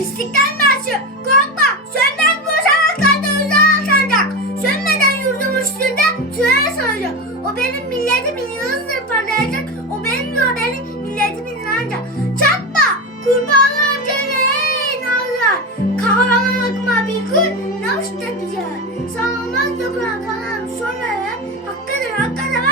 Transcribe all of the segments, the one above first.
İstiklal Marşı. Korkma. Sönmez bu savaşlarda uzak sancak. Sönmeden yurdum üstünde süre soracak. O benim milletimin yıldızdır parlayacak. O benim o benim milletimin inancı. Çatma. Kurbanlar cennetin ağlar. Kahramanlıkma bir gün ne güzel. Sağlamaz dokunan kanalım sonra hakkıdır hakkıdır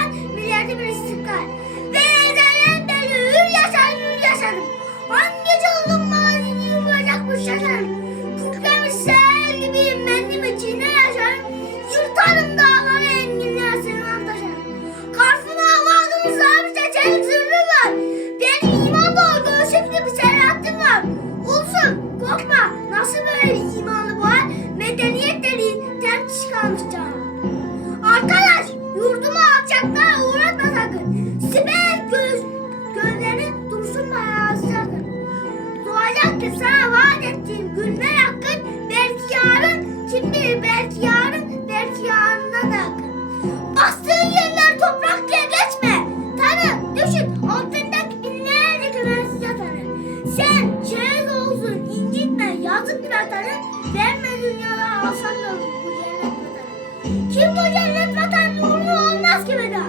yazdık birer tane. Verme dünyada alsan da olur bu cennet vatanı. Kim bu cennet vatanı onu olmaz ki veda.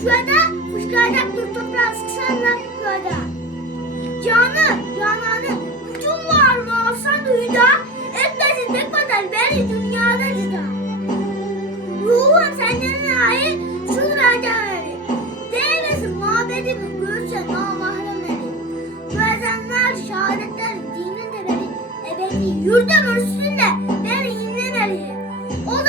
Şurada fışkıracak dur toprağı sıksan da şurada. Canı, cananı, bütün var mı alsan da hüda. Etmesin tek vatan beni dünyada cıda. Ruhum senden ait şu şunu vereceğim. Değmesin muhabbetimi görsen al. yurdum üstünde ben inlemeliyim. O